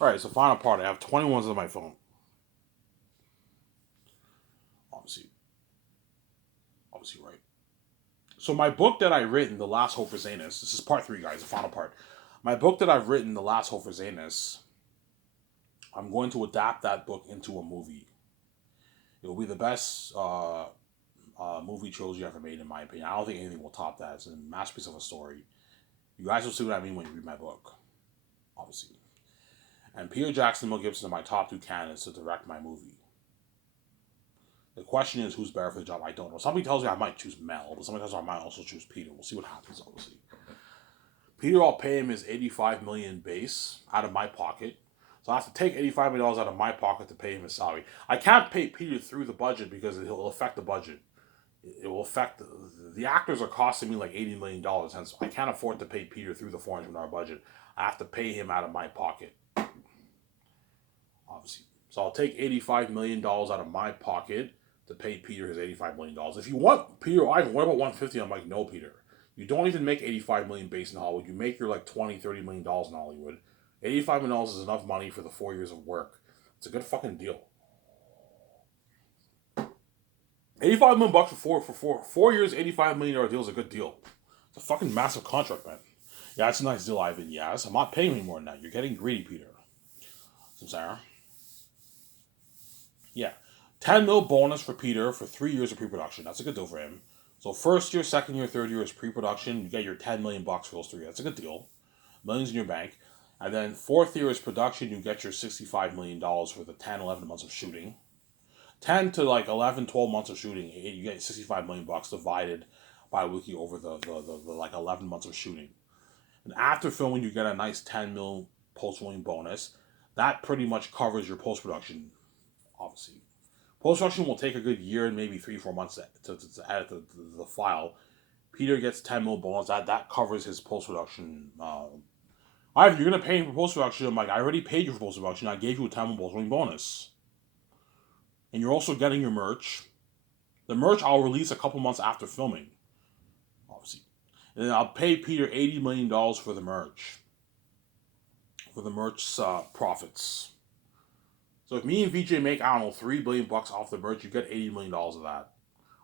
Alright, so final part. I have 21s on my phone. Obviously. Obviously, right. So my book that I written, The Last Hope for Zanus, this is part 3, guys, the final part. My book that I've written, The Last Hope for Zanus, I'm going to adapt that book into a movie. It will be the best movie trilogy ever made, in my opinion. I don't think anything will top that. It's a masterpiece of a story. You guys will see what I mean when you read my book, obviously. And Peter Jackson and Mel Gibson are my top 2 candidates to direct my movie. The question is, who's better for the job? I don't know. Somebody tells me I might choose Mel, but somebody tells me I might also choose Peter. We'll see what happens, obviously. Peter, I'll pay him his $85 million base out of my pocket. So I have to take $85 million out of my pocket to pay him his salary. I can't pay Peter through the budget because it will affect the budget. It will affect the actors are costing me like $80 million. Hence, I can't afford to pay Peter through the $400 budget. I have to pay him out of my pocket, obviously. So I'll take $85 million out of my pocket to pay Peter his $85 million. If you want Peter Ivan, what about 150? I'm like, no, Peter. You don't even make $85 million base in Hollywood. You make your like $20-30 million in Hollywood. $85 million is enough money for the 4 years of work. It's a good fucking deal. $85 million for 4 years. $85 million deal is a good deal. It's a fucking massive contract, man. Yeah, it's a nice deal, Ivan. Yes, I'm not paying any more than that. You're getting greedy, Peter. So, Sarah. Yeah. 10 mil bonus for Peter for 3 years of pre-production. That's a good deal for him. So first year, second year, third year is pre-production. You get your $10 million for those 3 years. That's a good deal. Millions in your bank. And then fourth year is production. You get your $65 million for the 10, 11 months of shooting. 10 to like 11, 12 months of shooting. You get $65 million divided by weekly over the like 11 months of shooting. And after filming, you get a nice 10 mil post-filming bonus. That pretty much covers your post-production, obviously. Post production will take a good year and maybe 3-4 months to add it to the file. Peter gets 10 mil bonus. That covers his post production. You're gonna pay him for post production. I'm like, I already paid you for post production. I gave you a 10 mil post production bonus, and you're also getting your merch. The merch I'll release a couple months after filming, obviously, and then I'll pay Peter $80 million for the merch, profits. So if me and VJ make, I don't know, $3 billion off the merch, you get $80 million of that.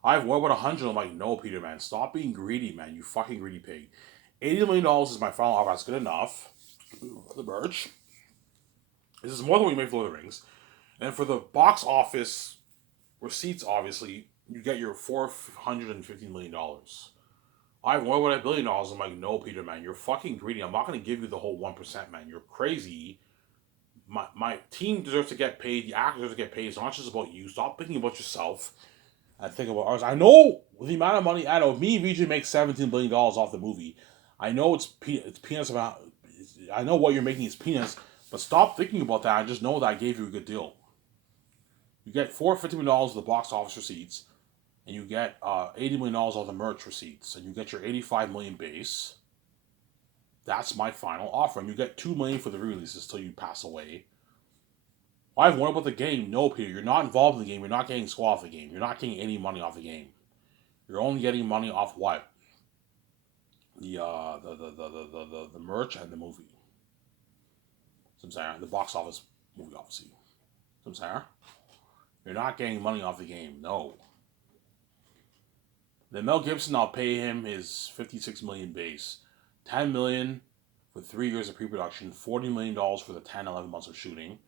What about 100? I'm like, no, Peter, man, stop being greedy, man. You fucking greedy pig. $80 million is my final offer. That's good enough. The merch. This is more than we made for Lord of the Rings. And for the box office receipts, obviously, you get your $450 million. What about $1 billion? I'm like, no, Peter, man, you're fucking greedy. I'm not gonna give you the whole 1%, man. You're crazy. My team deserves to get paid. The actor deserves to get paid. It's not just about you. Stop thinking about yourself. I think about ours. I know the amount of money. I know me and VJ make $17 billion off the movie. I know it's peanuts about. I know what you're making is peanuts, but stop thinking about that. I just know that I gave you a good deal. You get $450 of the box office receipts, and you get $80 of the merch receipts, and you get your 85 million base. That's my final offer, and you get $2 million for the releases till you pass away. I've won about the game. No, Peter, you're not involved in the game. You're not getting squat off the game. You're not getting any money off the game. You're only getting money off what? The merch and the movie. The box office movie, obviously. You're not getting money off the game. No. Then Mel Gibson, I'll pay him his 56 million base, 10 million for 3 years of pre-production, $40 million for the 10, 11 months of shooting,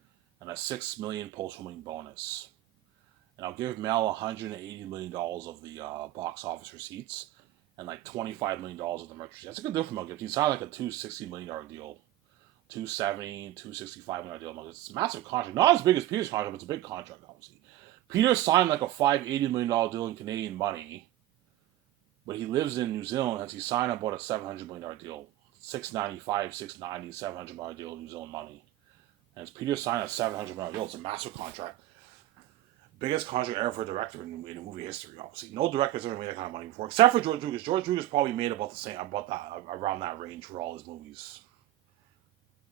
and a 6 million post-filming bonus. And I'll give Mel $180 million of the box office receipts and like $25 million of the merch. That's a good deal for Mel Gibson. He signed like a $260 million deal. 270, $265 million deal. It's a massive contract. Not as big as Peter's contract, but it's a big contract, obviously. Peter signed like a $580 million deal in Canadian money, but he lives in New Zealand and he signed about a $700 million deal. 695, 690, $700 deal in New Zealand money. And it's Peter signed a $700 deal. It's a massive contract. Biggest contract ever for a director in movie history, obviously. No director's ever made that kind of money before, except for George Lucas. George Lucas probably made about the same, around that range for all his movies,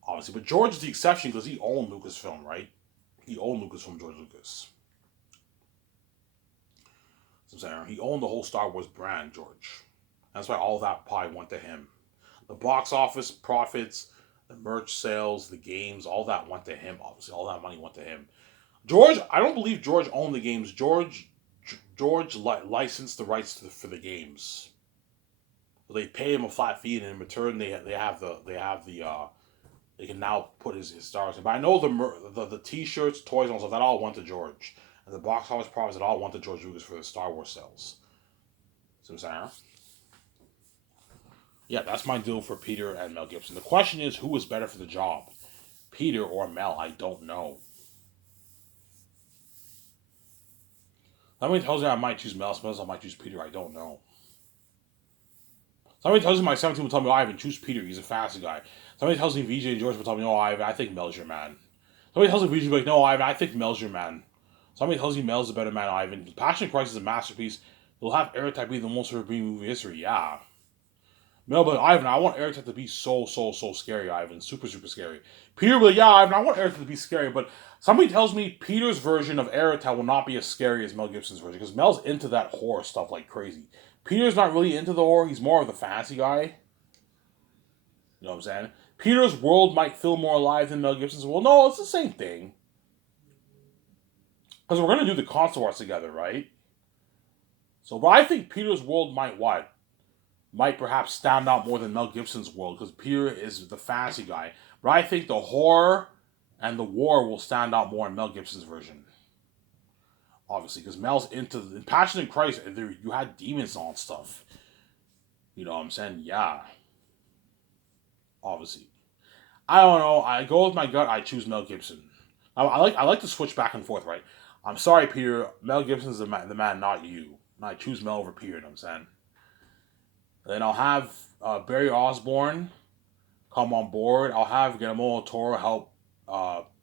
obviously. But George is the exception because he owned Lucasfilm, right? He owned Lucasfilm, George Lucas. He owned the whole Star Wars brand, George. That's why all that pie went to him. The box office profits, The merch sales, the games, all that went to him. Obviously, all that money went to him. George, I don't believe George owned the games. George licensed the rights for the games. So they pay him a flat fee, and in return, they can now put his stars in. But I know the T-shirts, toys, and all stuff that all went to George, and the box office profits that all went to George Lucas for the Star Wars sales. See what I'm saying? Yeah, that's my deal for Peter and Mel Gibson. The question is, who is better for the job, Peter or Mel? I don't know. Somebody tells me I might choose Mel. Somebody I might choose Peter. I don't know. Somebody tells me my 17 will tell me, oh, Ivan, choose Peter. He's a fast guy. Somebody tells me VJ and George will tell me, oh, Ivan, I think Mel's your man. Somebody tells me VJ will be like, no, Ivan, I think Mel's your man. Somebody tells you Mel's a better man, Ivan. Passion Christ is a masterpiece. He'll have Eric Type be the most favorite movie history. Yeah. Mel, but Ivan, I want Eric Type to be so scary, Ivan. Super scary. Peter will be like, yeah, Ivan, I want Eric to be scary, but somebody tells me Peter's version of Eric Type will not be as scary as Mel Gibson's version, because Mel's into that horror stuff like crazy. Peter's not really into the horror. He's more of the fantasy guy. You know what I'm saying? Peter's world might feel more alive than Mel Gibson's world. No, it's the same thing. Because we're going to do the console arts together, right? So, but I think Peter's world might what? Might perhaps stand out more than Mel Gibson's world, because Peter is the fantasy guy. But I think the horror and the war will stand out more in Mel Gibson's version. Obviously, because Mel's into the Passion in Christ, you had demons on stuff. You know what I'm saying? Yeah. Obviously. I don't know. I go with my gut. I choose Mel Gibson. I like to switch back and forth, right? I'm sorry, Peter. Mel Gibson's the man, not you. And I choose Mel over Peter, you know what I'm saying? And then I'll have Barry Osborne come on board. I'll have Guillermo del Toro help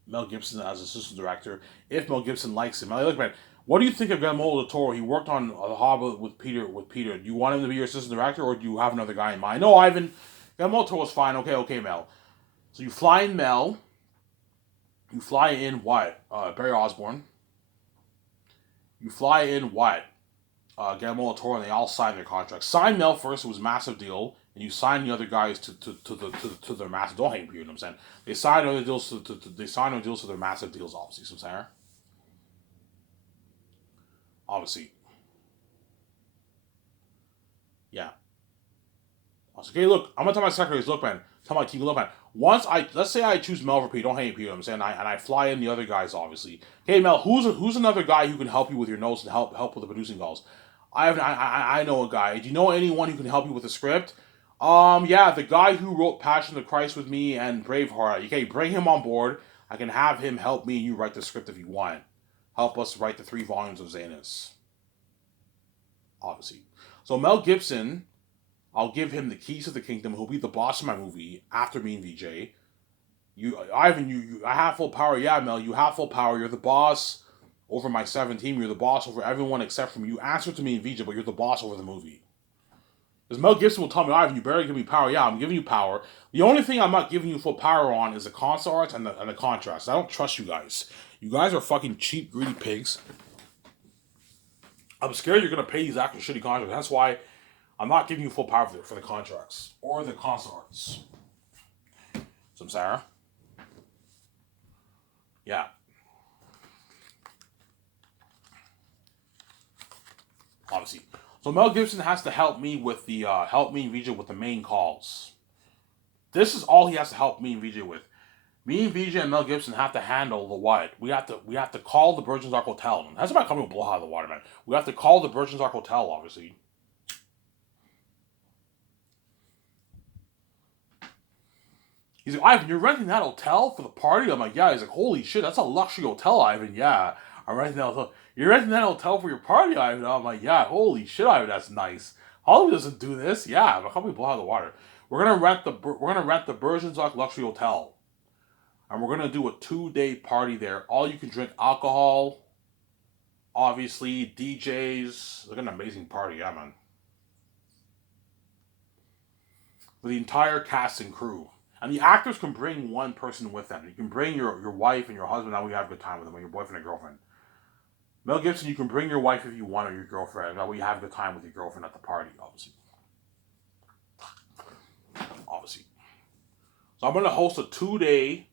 Mel Gibson as assistant director if Mel Gibson likes him. Look, man, what do you think of Guillermo del Toro? He worked on The Hobbit with Peter. Do you want him to be your assistant director, or do you have another guy in mind? No, Ivan. Guillermo del Toro's fine. Okay, Mel. So you fly in Mel. You fly in what? Barry Osborne. You fly in what? Guillermo del Toro, and they all sign their contracts. Sign Mel first. It was a massive deal. And you sign the other guys to their massive. Don't hate me, you know what I'm saying? They sign other deals to their massive deals. Obviously, so I'm saying. Obviously, yeah. Okay, look, I'm gonna tell my secretaries, look, man. Tell my team, look, man. Let's say I choose Mel for Pete. Don't hate me, you know what I'm saying? And I fly in the other guys, obviously. Hey, Mel, who's another guy who can help you with your notes and help with the producing calls? I know a guy. Do you know anyone who can help you with the script? Yeah, the guy who wrote Passion of the Christ with me and Braveheart. Okay, bring him on board. I can have him help me and you write the script if you want. Help us write the 3 volumes of Zanus. Obviously. So Mel Gibson, I'll give him the keys to the kingdom. He'll be the boss of my movie after me and VJ. I have full power. Yeah, Mel, you have full power. You're the boss over my 17. You're the boss over everyone except for me. You answer to me and VJ, but you're the boss over the movie. Because Mel Gibson will tell me, Ivan, you better give me power. Yeah, I'm giving you power. The only thing I'm not giving you full power on is the console arts and the contrast. I don't trust you guys. You guys are fucking cheap, greedy pigs. I'm scared you're going to pay these actors shitty contracts. That's why I'm not giving you full power for the contracts or the console arts. So, Sarah? Yeah. Obviously. So Mel Gibson has to help me with the VJ with the main calls. This is all he has to help me and VJ with. Me and VJ and Mel Gibson have to handle the what? We have to call the Virgin's Ark Hotel. That's about coming to blow out of the water, man. We have to call the Virgin's Ark Hotel, obviously. He's like, Ivan, you're renting that hotel for the party? I'm like, yeah. He's like, holy shit, that's a luxury hotel, Ivan. Yeah, I'm renting that hotel. You're renting that hotel for your party, Ivan? I'm like, yeah, holy shit, Ivan, that's nice. Hollywood doesn't do this. Yeah, but how we blow out of the water? We're gonna rent the Virgin's Ark luxury hotel, and we're gonna do a 2-day party there. All you can drink alcohol. Obviously, DJs. Look at an amazing party, yeah, man. With the entire cast and crew. And the actors can bring one person with them. You can bring your wife and your husband. Now we have a good time with them, or your boyfriend and girlfriend. Mel Gibson, you can bring your wife if you want, or your girlfriend. Now we have a good time with your girlfriend at the party, obviously. So I'm gonna host a 2 day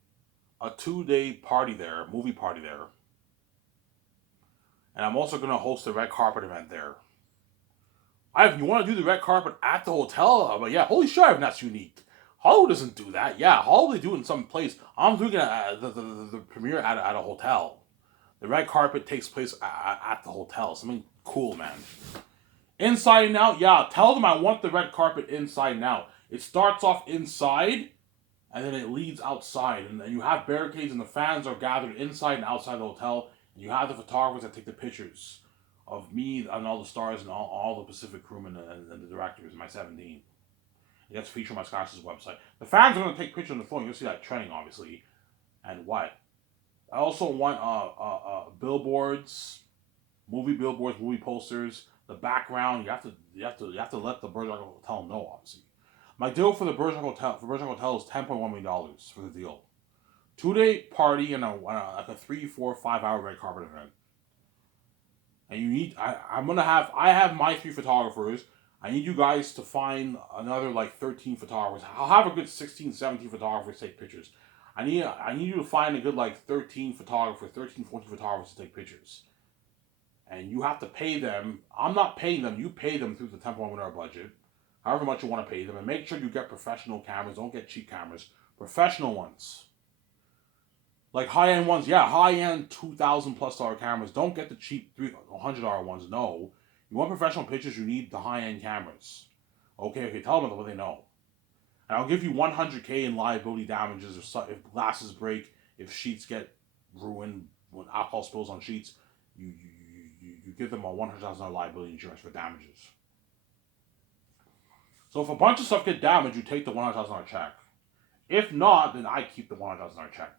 party there, movie party there, and I'm also gonna host a red carpet event there. You want to do the red carpet at the hotel? I'm like, yeah, holy shit, Ivan, that's unique. Hollywood doesn't do that. Yeah, Hollywood do it in some place. I'm doing it at the premiere at a hotel. The red carpet takes place at the hotel. Something cool, man. Inside and out, yeah. Tell them I want the red carpet inside and out. It starts off inside, and then it leads outside. And then you have barricades, and the fans are gathered inside and outside the hotel. And you have the photographers that take the pictures of me and all the stars and all the Pacific crewmen and the directors in my 17. It gets featured on my Scott's website. The fans are going to take pictures on the phone. You'll see that trending, obviously. And what? I also want billboards, movie posters, the background. You have to let the Bergerac Hotel know, obviously. My deal for the Bergerac Hotel is $10.1 million for the deal. 2 day party and like a 3, 4, 5 hour red carpet event. And you need I have my 3 photographers. I need you guys to find another like 13 photographers. I'll have a good 16, 17 photographers take pictures. I need you to find a good like 13, 14 photographers to take pictures. And you have to pay them. I'm not paying them. You pay them through the $10.1 million budget. However much you want to pay them. And make sure you get professional cameras. Don't get cheap cameras. Professional ones. Like high-end ones. Yeah, high-end $2,000+ cameras. Don't get the cheap $100 ones. No. You want professional pictures, you need the high-end cameras. Okay, tell them what they know. And I'll give you $100K in liability damages if glasses break, if sheets get ruined, when alcohol spills on sheets. You give them a $100,000 liability insurance for damages. So if a bunch of stuff get damaged, you take the $100,000 check. If not, then I keep the $100,000 check.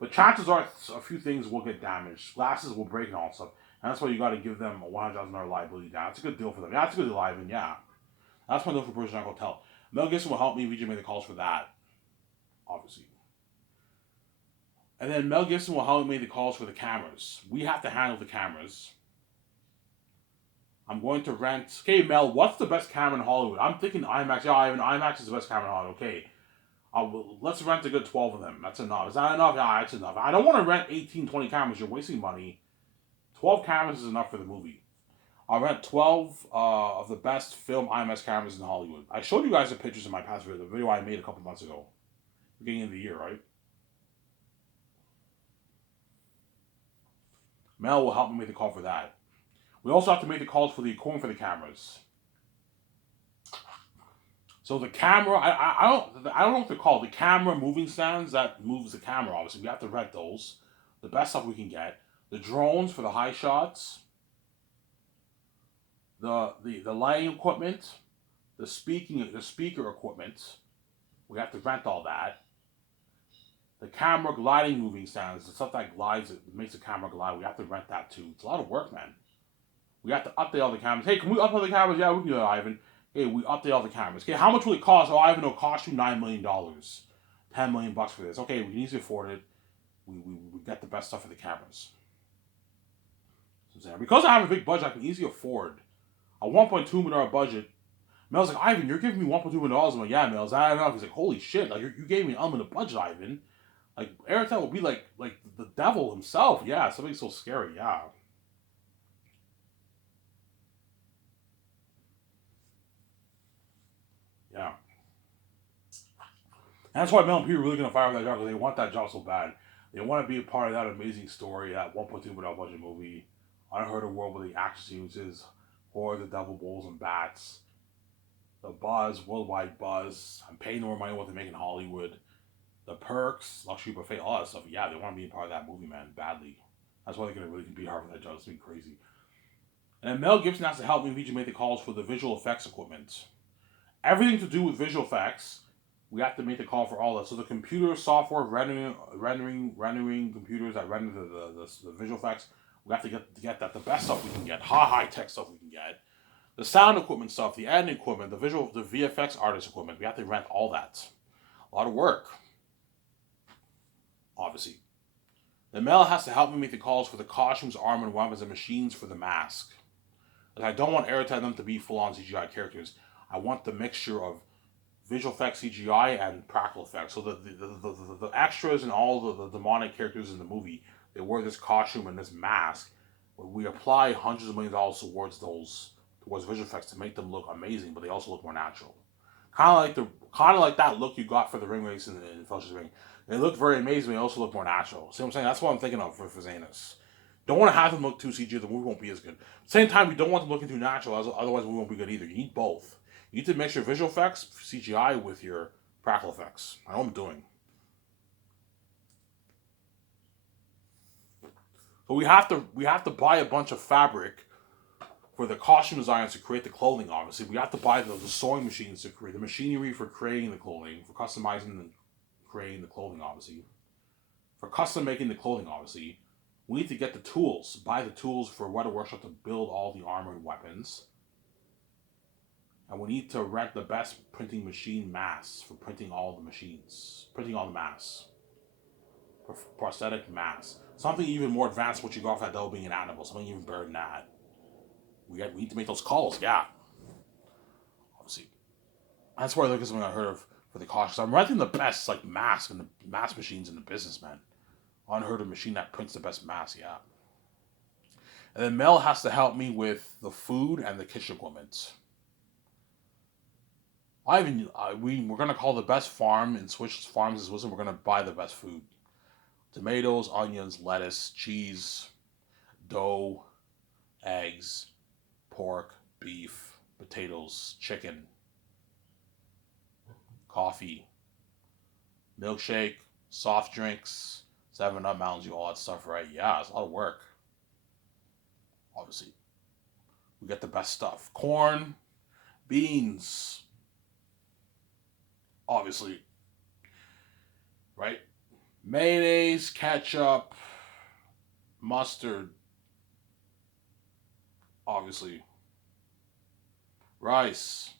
But chances are a few things will get damaged. Glasses will break and all stuff. And that's why you got to give them a $100,000 liability down. That's a good deal for them. Yeah, that's a good deal, Ivan. Yeah. That's my deal for Bergerac Hotel. Mel Gibson will help me. VJ made the calls for that. Obviously. And then Mel Gibson will help me make the calls for the cameras. We have to handle the cameras. I'm going to rent. Okay, Mel, what's the best camera in Hollywood? I'm thinking IMAX. Yeah, Ivan, IMAX is the best camera in Hollywood. Okay. Let's rent a good 12 of them. That's enough. Is that enough? Yeah, that's enough. I don't want to rent 18, 20 cameras. You're wasting money. 12 cameras is enough for the movie. I'll rent 12 of the best film IMAX cameras in Hollywood. I showed you guys the pictures in my past video, the video I made a couple months ago. Beginning of the year, right? Mel will help me make the call for that. We also have to make the calls for the equipment for the cameras. So the camera, I don't know what they're called. The camera moving stands that moves the camera. Obviously, we have to rent those. The best stuff we can get. The drones for the high shots. The lighting equipment. The speaker equipment. We have to rent all that. The camera gliding moving stands, the stuff that glides, it makes the camera glide. We have to rent that too. It's a lot of work, man. We have to update all the cameras. Hey, can we update the cameras? Yeah, we can do that, Ivan. Hey, we update all the cameras. Okay, how much will it cost? Oh, Ivan, it'll cost you $9 million. $10 million for this. Okay, we can easily afford it. We get the best stuff for the cameras. Because I have a big budget, I can easily afford a $1.2 million budget. Mel's like, Ivan, you're giving me $1.2 million. I'm like, yeah, Mel's, I don't know. He's like, holy shit, like you gave me an unlimited budget, Ivan. Like Airtel will be like the devil himself. Yeah, something so scary. Yeah. Yeah. And that's why Mel and Peter are really gonna fire for that job because they want that job so bad. They want to be a part of that amazing story, that $1.2 million budget movie, Unheard of World with the action sequences, Horror, the Devil, Bulls and Bats, the buzz, worldwide buzz. I'm paying more money what they make in Hollywood. The Perks, Luxury Buffet, all that stuff. Yeah, they want to be a part of that movie, man, badly. That's why they're going to really be hard for that job. It's been crazy. And then Mel Gibson has to help me make the calls for the visual effects equipment. Everything to do with visual effects, we have to make the call for all that. So the computer software rendering computers that render the visual effects, we have to get that. The best stuff we can get, high tech stuff we can get. The sound equipment stuff, the editing equipment, the VFX artist equipment, we have to rent all that. A lot of work. Obviously. Then Mel has to help me make the calls for the costumes, armor, and weapons, and machines for the mask. Like, I don't want Airtel them to be full-on CGI characters. I want the mixture of visual effects, CGI, and practical effects. So the extras and all the demonic characters in the movie, they wear this costume and this mask. We apply hundreds of millions of dollars towards visual effects to make them look amazing, but they also look more natural. Kind of like that look you got for the ring race in Fellowship's Ring. They look very amazing. They also look more natural. See what I'm saying? That's what I'm thinking of for Zanus. Don't want to have them look too CG. The movie won't be as good. Same time, we don't want them looking too natural. Otherwise, the movie won't be good either. You need both. You need to mix your visual effects CGI with your practical effects. I know what I'm doing. So we have to buy a bunch of fabric for the costume designers to create the clothing. Obviously, we have to buy the sewing machines to create the machinery for creating the clothing, for customizing and creating the clothing. Obviously, for custom making the clothing. Obviously, we need to get the tools, buy the tools for Weta Workshop to build all the armor and weapons. And we need to rent the best printing machine masks for printing all the machines, printing all the masks, for prosthetic masks. Something even more advanced, what you got for that devil being an animal, something even better than that. We need to make those calls, yeah. Obviously, that's where I look at something I heard of for the cautious. I'm renting the best like mask and the mask machines in the business, man. Unheard of machine that prints the best mask, yeah. And then Mel has to help me with the food and the kitchen equipment. We're gonna call the best farm in Swiss Farms is Wisdom. We're gonna buy the best food: tomatoes, onions, lettuce, cheese, dough, eggs, pork, beef, potatoes, chicken, coffee, milkshake, soft drinks, 7-Up, Mountain Dew, all that stuff, right? Yeah, it's a lot of work. Obviously, we get the best stuff: corn, beans, obviously, right? Mayonnaise, ketchup, mustard, obviously, rice,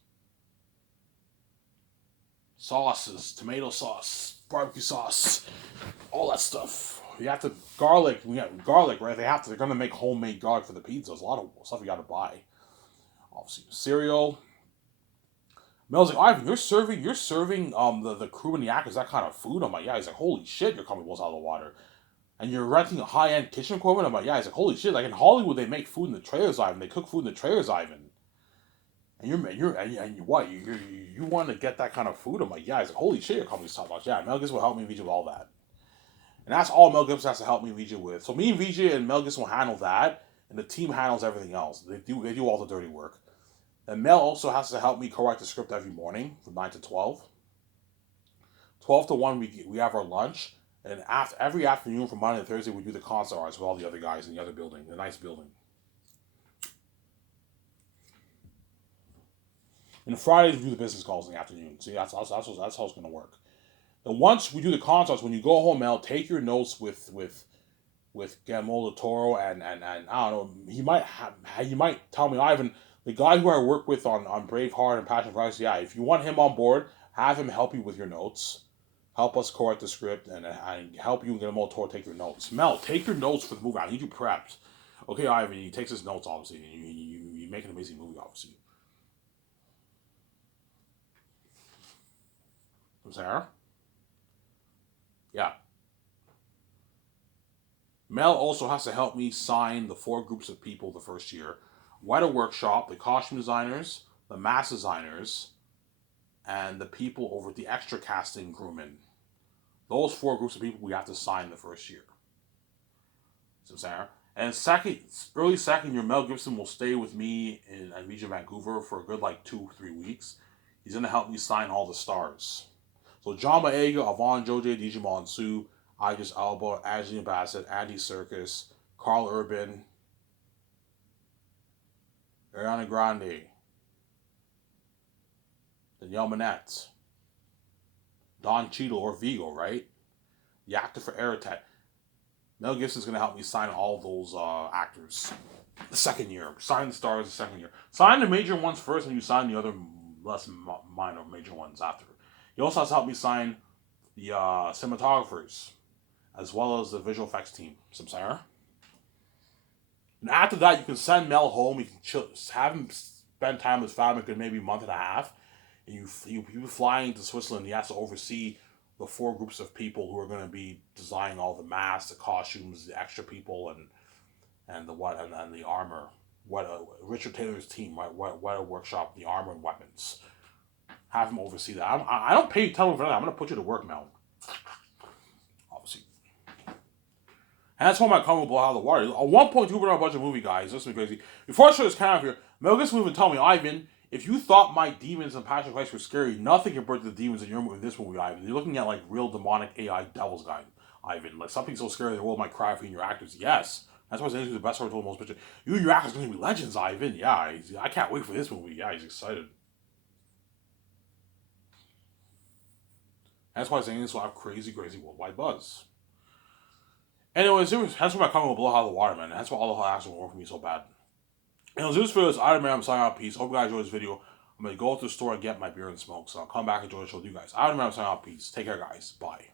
sauces, tomato sauce, barbecue sauce, all that stuff. You have to garlic. We got garlic, right? They're gonna make homemade garlic for the pizza. There's a lot of stuff you got to buy. Obviously, cereal. Mel's like, Ivan, you're serving the crew and the actors that kind of food. I'm like, yeah. He's like, holy shit, you're coming balls out of the water. And you're renting a high end kitchen equipment. I'm like, yeah. He's like, holy shit, like in Hollywood they make food in the trailers, Ivan. They cook food in the trailers, Ivan. And you want to get that kind of food? I'm like, yeah. He's like, holy shit, your company's top notch. Yeah, Mel Gibson will help me and VJ with all that. And that's all Mel Gibson has to help me and VJ with. So me and VJ and Mel Gibson will handle that, and the team handles everything else. They do all the dirty work. And Mel also has to help me correct the script every morning from 9 to 12. 12 to 1, we have our lunch. And every afternoon from Monday to Thursday, we do the concert arts with all the other guys in the other building, the nice building. And Fridays, we do the business calls in the afternoon. See, that's how it's going to work. And once we do the concerts, when you go home, Mel, take your notes with Guillermo del Toro and I don't know, he might tell me, Ivan, the guy who I work with on Braveheart and Passion for Christ, yeah, if you want him on board, have him help you with your notes. Help us correct the script and help you and Guillermo del Toro take your notes. Mel, take your notes for the movie. I need you prepped. Okay, Ivan, he takes his notes, obviously. You make an amazing movie, obviously. Sarah? Yeah. Mel also has to help me sign the 4 groups of people the first year. Weta Workshop, the costume designers, the mask designers, and the people over the extra casting crewmen. Those 4 groups of people we have to sign the first year. So Sarah. And early second year, Mel Gibson will stay with me in Region Vancouver for a good 2-3 weeks. He's going to help me sign all the stars. So John Boyega, Yvonne Jode, DJ Monsu, Idris Elba, Anthony Bassett, Andy Serkis, Carl Urban, Ariana Grande, Danielle Manette, Don Cheadle or Vigo, right? The actor for Aratet. Mel Gibson's going to help me sign all those actors the second year. Sign the stars the second year. Sign the major ones first and you sign the other less minor major ones after. He also has to help me sign the cinematographers as well as the visual effects team. Samsara. And after that, you can send Mel home. You can have him spend time with his family for maybe a month and a half. and you flying to Switzerland. You have to oversee the 4 groups of people who are going to be designing all the masks, the costumes, the extra people, and the what and the armor. What Richard Taylor's team, right? What a workshop, the armor and weapons. Have him oversee that. I don't pay you tell me for that. I'm going to put you to work, Mel. Obviously. And that's why my comment will blow out of the water. A $1.2 billion budget movie, guys. This is crazy. Before I show this kind of here, Mel Gibson even tell me, Ivan, if you thought my demons and Passion Christ were scary, nothing compared to the demons in this movie, Ivan. You're looking at like real demonic AI devils, guy, Ivan. Like something so scary the world might cry for you and your actors. Yes. That's why he's the best story told most picture. You and your actors are going to be legends, Ivan. Yeah, I can't wait for this movie. Yeah, he's excited. That's why saying this will have crazy, crazy worldwide buzz. Anyways, that's why my comment will blow out of the water, man. That's why all the actions will work for me so bad. Anyways, this video is Iron Man. I'm signing out. Peace. Hope you guys enjoyed this video. I'm going to go to the store and get my beer and smoke. So I'll come back and enjoy the show with you guys. Iron Man. I'm signing out. Peace. Take care, guys. Bye.